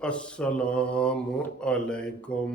अस्सलामु अलैकुम।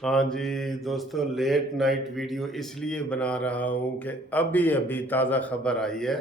हाँ जी दोस्तों, लेट नाइट वीडियो इसलिए बना रहा हूँ कि अभी अभी ताज़ा खबर आई है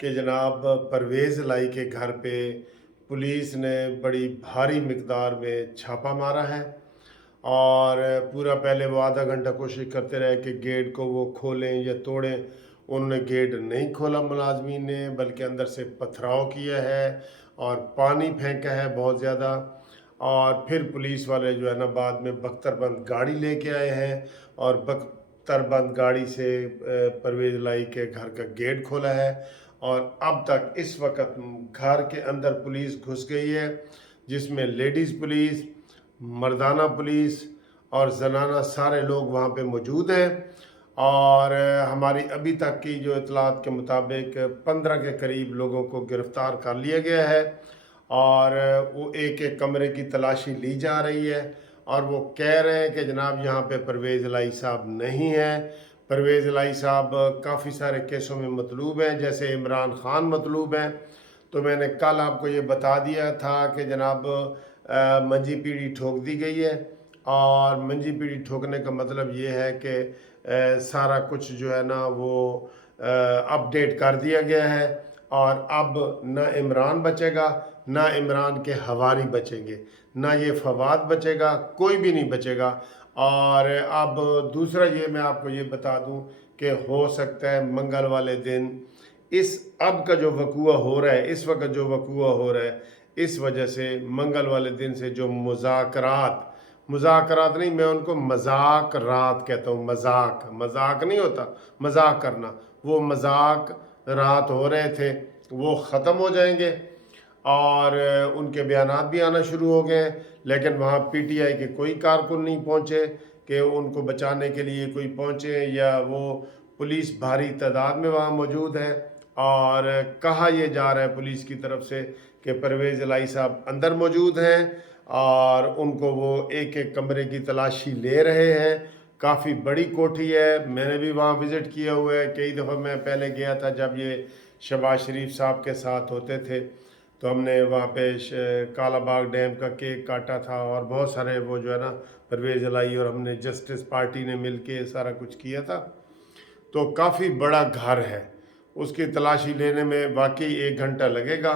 कि जनाब परवेज़ लाई के घर पे पुलिस ने बड़ी भारी मिकदार में छापा मारा है। और पूरा पहले वो आधा घंटा कोशिश करते रहे कि गेट को वो खोलें या तोड़ें। उन्होंने गेट नहीं खोला मुलाजमीन ने, बल्कि अंदर से पथराव किया है और पानी फेंका है बहुत ज़्यादा। और फिर पुलिस वाले जो है ना बाद में बख्तरबंद गाड़ी लेके आए हैं और बख्तरबंद गाड़ी से परवेज़ लाई के घर का गेट खोला है। और अब तक इस वक्त घर के अंदर पुलिस घुस गई है, जिसमें लेडीज़ पुलिस, मर्दाना पुलिस और जनाना सारे लोग वहाँ पे मौजूद हैं। और हमारी अभी तक की जो इतलात के मुताबिक 15 के करीब लोगों को गिरफ़्तार कर लिया गया है और वो एक एक कमरे की तलाशी ली जा रही है। और वो कह रहे हैं कि जनाब यहाँ पे परवेज़ लाई साहब नहीं है। परवेज़ लाई साहब काफ़ी सारे केसों में मतलूब हैं, जैसे इमरान ख़ान मतलूब हैं। तो मैंने कल आपको ये बता दिया था कि जनाब मंजी पीढ़ी ठोक दी गई है। और मंजी पीढ़ी ठोकने का मतलब ये है कि सारा कुछ जो है ना वो अपडेट कर दिया गया है। और अब ना इमरान बचेगा, ना इमरान के हवारी बचेंगे, ना ये फवाद बचेगा, कोई भी नहीं बचेगा। और अब दूसरा ये मैं आपको ये बता दूं कि हो सकता है मंगल वाले दिन इस अब का जो वकूआ हो रहा है, इस वक्त जो वकूआ हो रहा है, इस वजह से मंगल वाले दिन से जो मुज़ाकरात नहीं, मैं उनको मजाक रात कहता हूँ। मजाक नहीं होता, मजाक करना, वो मजाक रात हो रहे थे वो ख़त्म हो जाएंगे। और उनके बयानात भी आना शुरू हो गए हैं, लेकिन वहाँ पीटीआई के कोई कारकुन नहीं पहुँचे कि उनको बचाने के लिए कोई पहुँचे, या वो पुलिस भारी तादाद में वहाँ मौजूद है। और कहा यह जा रहा है पुलिस की तरफ से कि परवेज़ लाई साहब अंदर मौजूद हैं और उनको वो एक एक कमरे की तलाशी ले रहे हैं। काफ़ी बड़ी कोठी है, मैंने भी वहाँ विज़िट किया हुआ है, कई दफ़ा मैं पहले गया था जब ये शहबाज शरीफ साहब के साथ होते थे। तो हमने वहाँ पे काला बाग डैम का केक काटा था और बहुत सारे वो जो है ना परवेज़ लाई और हमने जस्टिस पार्टी ने मिल के सारा कुछ किया था। तो काफ़ी बड़ा घर है, उसकी तलाशी लेने में वाकई 1 घंटा लगेगा।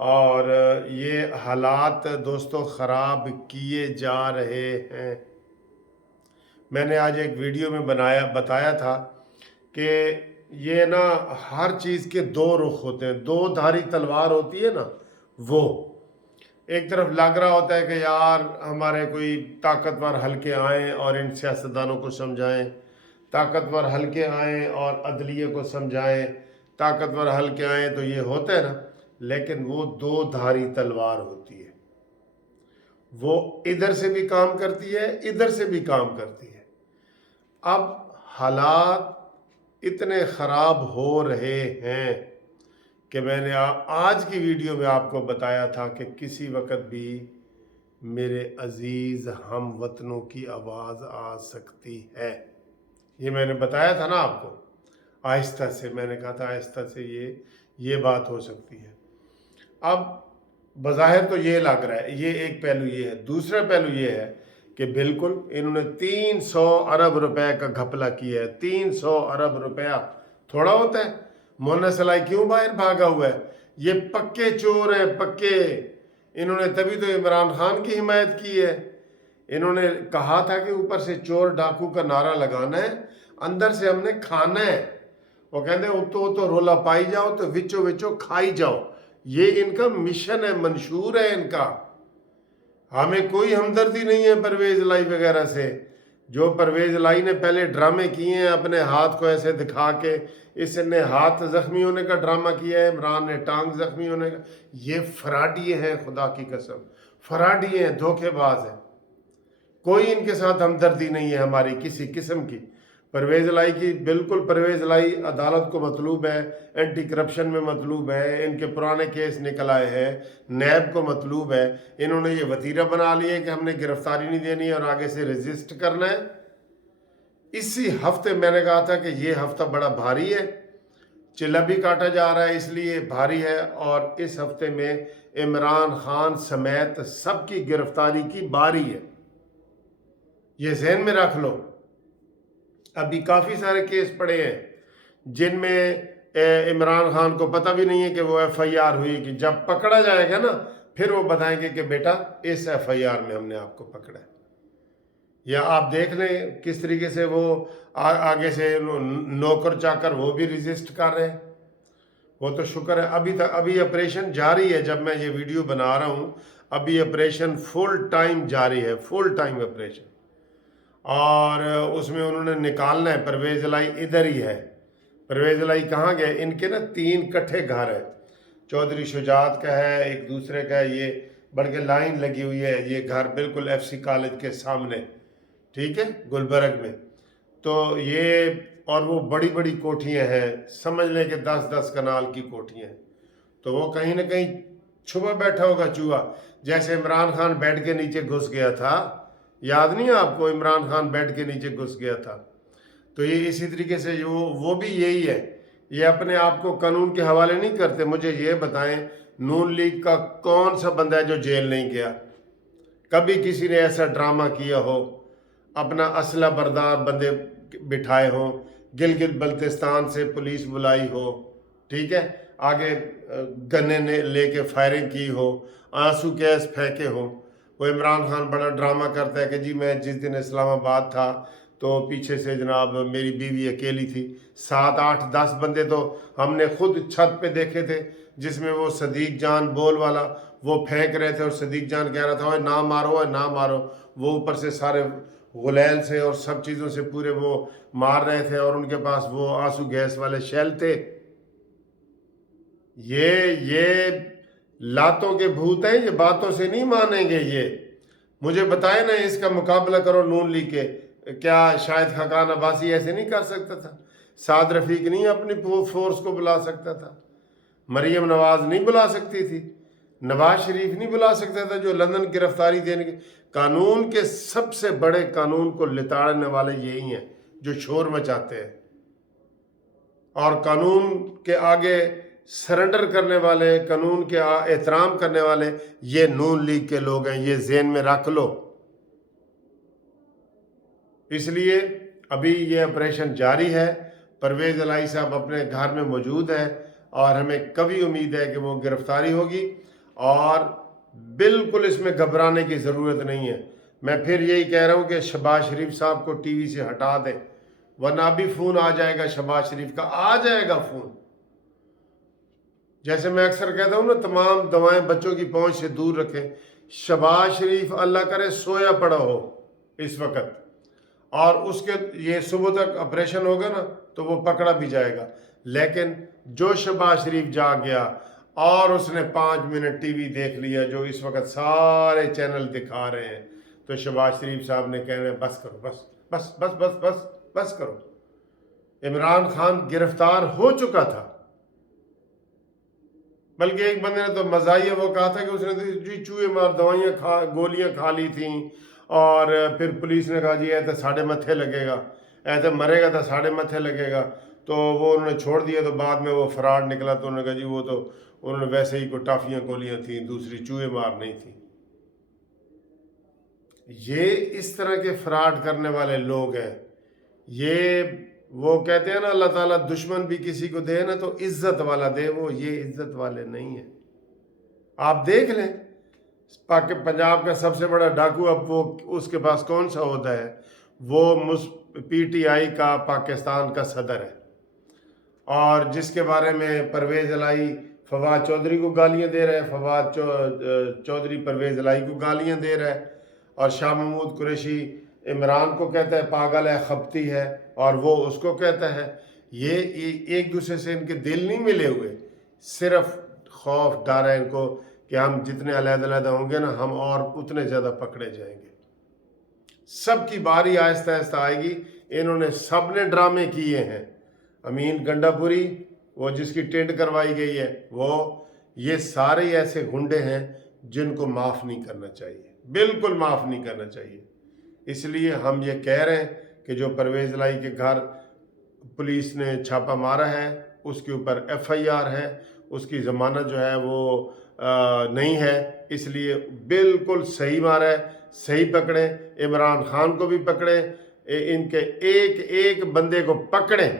और ये हालात दोस्तों ख़राब किए जा रहे हैं। मैंने आज एक वीडियो में बताया था कि ये ना हर चीज़ के दो रुख होते हैं, दो धारी तलवार होती है ना, वो एक तरफ लग रहा होता है कि यार हमारे कोई ताकतवर हलके आएँ और इन सियासतदानों को समझाएं, ताकतवर हलके आएँ और अदलिये को समझाएं, ताकतवर हलके आएँ तो ये होता है ना। लेकिन वो दो धारी तलवार होती है, वो इधर से भी काम करती है, इधर से भी काम करती है। अब हालात इतने ख़राब हो रहे हैं कि मैंने आज की वीडियो में आपको बताया था कि किसी वक्त भी मेरे अजीज़ हम वतनों की आवाज़ आ सकती है। ये मैंने बताया था ना आपको, आहिस्ता से मैंने कहा था आहिस्ता से ये बात हो सकती है। अब बज़ाहिर तो ये लग रहा है, ये एक पहलू ये है। दूसरा पहलू ये है कि बिल्कुल इन्होंने 300 अरब रुपए का घपला किया है। 300 अरब रुपया थोड़ा होता है। मोना सलाई क्यों बाहर भागा हुआ है? ये पक्के चोर हैं, पक्के। इन्होंने तभी तो इमरान खान की हिमायत की है। इन्होंने कहा था कि ऊपर से चोर डाकू का नारा लगाना है, अंदर से हमने खाना है। वो कहते उतो रोला पाई जाओ तो विचो विचो खाई जाओ। ये इनका मिशन है, मंशूर है इनका। हमें कोई हमदर्दी नहीं है परवेज़ लाई वगैरह से। जो परवेज़ लाई ने पहले ड्रामे किए हैं अपने हाथ को ऐसे दिखा के, इसने हाथ जख्मी होने का ड्रामा किया है, इमरान ने टांग जख्मी होने का। ये फराडिये हैं, खुदा की कसम फराडिये हैं, धोखेबाज हैं। कोई इनके साथ हमदर्दी नहीं है हमारी किसी किस्म की। परवेज़ लाई की बिल्कुल, परवेज़ लाई अदालत को मतलूब है, एंटी करप्शन में मतलूब है, इनके पुराने केस निकल आए हैं, नैब को मतलूब है। इन्होंने ये वतीरा बना लिया कि हमने गिरफ्तारी नहीं देनी और आगे से रजिस्ट करना है। इसी हफ्ते मैंने कहा था कि ये हफ्ता बड़ा भारी है, चिल्ला भी काटा जा रहा है, इसलिए भारी है। और इस हफ्ते में इमरान खान समेत सबकी गिरफ्तारी की बारी है, ये ज़हन में रख लो। अभी काफ़ी सारे केस पड़े हैं जिनमें इमरान खान को पता भी नहीं है कि वो FIR हुई, कि जब पकड़ा जाएगा ना फिर वो बताएंगे कि बेटा इस FIR में हमने आपको पकड़ा है। या आप देख लें किस तरीके से वो आगे से नौकर चाकर वो भी रजिस्ट कर रहे हैं। वो तो शुक्र है अभी तक, अभी ऑपरेशन जारी है। जब मैं ये वीडियो बना रहा हूँ अभी ऑपरेशन फुल टाइम जारी है, फुल टाइम ऑपरेशन। और उसमें उन्होंने निकालना है। परवेज़ इलाही इधर ही है। परवेज़ इलाही कहाँ गए? इनके ना 3 इकट्ठे घर है, चौधरी शुजात का है, एक दूसरे का है, ये बढ़ के लाइन लगी हुई है। ये घर बिल्कुल FC कॉलेज के सामने, ठीक है, गुलबर्ग में। तो ये और वो बड़ी बड़ी कोठियाँ हैं, समझ लें कि 10-10 कनाल की कोठियाँ हैं। तो वो कहीं ना कहीं छुपा बैठा होगा चूहा, जैसे इमरान खान बेड के नीचे घुस गया था। याद नहीं है आपको? इमरान खान बेड के नीचे घुस गया था। तो ये इसी तरीके से वो भी यही है। ये अपने आप को कानून के हवाले नहीं करते। मुझे ये बताएं, नून लीग का कौन सा बंदा है जो जेल नहीं गया? कभी किसी ने ऐसा ड्रामा किया हो, अपना असला बरदार बंदे बिठाए हों, गिलगित बल्तिस्तान से पुलिस बुलाई हो, ठीक है, आगे गन्ने ने लेके फायरिंग की हो, आंसू गैस फेंके हो। वो इमरान खान बड़ा ड्रामा करता है कि जी मैं जिस दिन इस्लामाबाद था तो पीछे से जनाब मेरी बीवी अकेली थी। 7, 8, 10 बंदे तो हमने खुद छत पे देखे थे, जिसमें वो सदीक जान बोल वाला वो फेंक रहे थे और सदीक जान कह रहा था ओए ना मारो, ओए ना मारो। वो ऊपर से सारे गुलैल से और सब चीज़ों से पूरे वो मार रहे थे और उनके पास वो आंसू गैस वाले शेल थे। ये लातों के भूत हैं, ये बातों से नहीं मानेंगे। ये मुझे बताए ना, इसका मुकाबला करो नून लीग के। क्या शायद खाकान अब्बासी ऐसे नहीं कर सकता था? साद रफीक नहीं अपनी फोर्स को बुला सकता था? मरियम नवाज नहीं बुला सकती थी? नवाज शरीफ नहीं बुला सकता था जो लंदन गिरफ्तारी देने के? कानून के सबसे बड़े कानून को लिताड़ने वाले यही हैं जो शोर मचाते हैं, और कानून के आगे सरेंडर करने वाले, कानून के एहतराम करने वाले ये नून लीग के लोग हैं। ये ज़हन में रख लो। इसलिए अभी ये ऑपरेशन जारी है। परवेज़ इलाही साहब अपने घर में मौजूद हैं और हमें कभी उम्मीद है कि वो गिरफ्तारी होगी, और बिल्कुल इसमें घबराने की ज़रूरत नहीं है। मैं फिर यही कह रहा हूँ कि शहबाज शरीफ साहब को टीवी से हटा दें, वरना भी फ़ोन आ जाएगा शहबाज शरीफ का, आ जाएगा फ़ोन। जैसे मैं अक्सर कहता हूँ ना, तमाम दवाएं बच्चों की पहुंच से दूर रखें। शहबाज शरीफ अल्लाह करे सोया पड़ा हो इस वक्त, और उसके ये सुबह तक ऑपरेशन होगा ना तो वो पकड़ा भी जाएगा। लेकिन जो शहबाज शरीफ जाग गया और उसने 5 मिनट टीवी देख लिया, जो इस वक्त सारे चैनल दिखा रहे हैं, तो शहबाज शरीफ साहब ने कहना बस करो, बस बस बस बस बस बस करो। इमरान खान गिरफ्तार हो चुका था। बल्कि एक बंदे ने तो मज़ाहिया वो कहा था कि उसने जी चूहे मार दवाइयाँ गोलियाँ खा ली थी, और फिर पुलिस ने कहा जी ऐसे साढ़े मत्थे लगेगा, ऐसे मरेगा तो साढ़े मत्थे लगेगा। तो वो उन्होंने छोड़ दिया। तो बाद में वो फराड निकला तो उन्होंने कहा जी वो तो उन्होंने वैसे ही कोई टाफियाँ गोलियाँ थी, दूसरी चूहे मार नहीं थी। ये इस तरह के फ्रॉड करने वाले लोग हैं। ये वो कहते हैं ना, अल्लाह ताला दुश्मन भी किसी को दे ना तो इज्जत वाला दे, वो ये इज्जत वाले नहीं है। आप देख लें, पंजाब का सबसे बड़ा डाकू अब वो उसके पास कौन सा ओहदा है? वो PTI का पाकिस्तान का सदर है, और जिसके बारे में परवेज़ इलाही फवाद चौधरी को गालियां दे रहा है, फवाद चौधरी परवेज़ इलाही को गालियां दे रहा है, और शाह महमूद कुरैशी इमरान को कहता है पागल है, खपती है, और वो उसको कहता है। ये एक दूसरे से इनके दिल नहीं मिले हुए, सिर्फ खौफ डर है इनको कि हम जितने अलग-अलग होंगे ना, हम और उतने ज़्यादा पकड़े जाएंगे। सबकी बारी आहिस्ता आहिस्ता आएगी। इन्होंने सब ने ड्रामे किए हैं। अमीन गंडापुरी, वो जिसकी टेंट करवाई गई है, वो ये सारे ऐसे गुंडे हैं जिनको माफ़ नहीं करना चाहिए, बिल्कुल माफ़ नहीं करना चाहिए। इसलिए हम ये कह रहे हैं कि जो परवेज़ इलाही के घर पुलिस ने छापा मारा है, اس کے اوپر FIR ہے، اس کی ضمانت جو ہے وہ نہیں ہے، اس لیے بالکل صحیح مارا ہے، صحیح پکڑیں، عمران خان کو بھی پکڑیں، ان کے ایک ایک بندے کو پکڑیں۔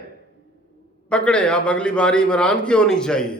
اب اگلی باری عمران کی ہونی چاہیے۔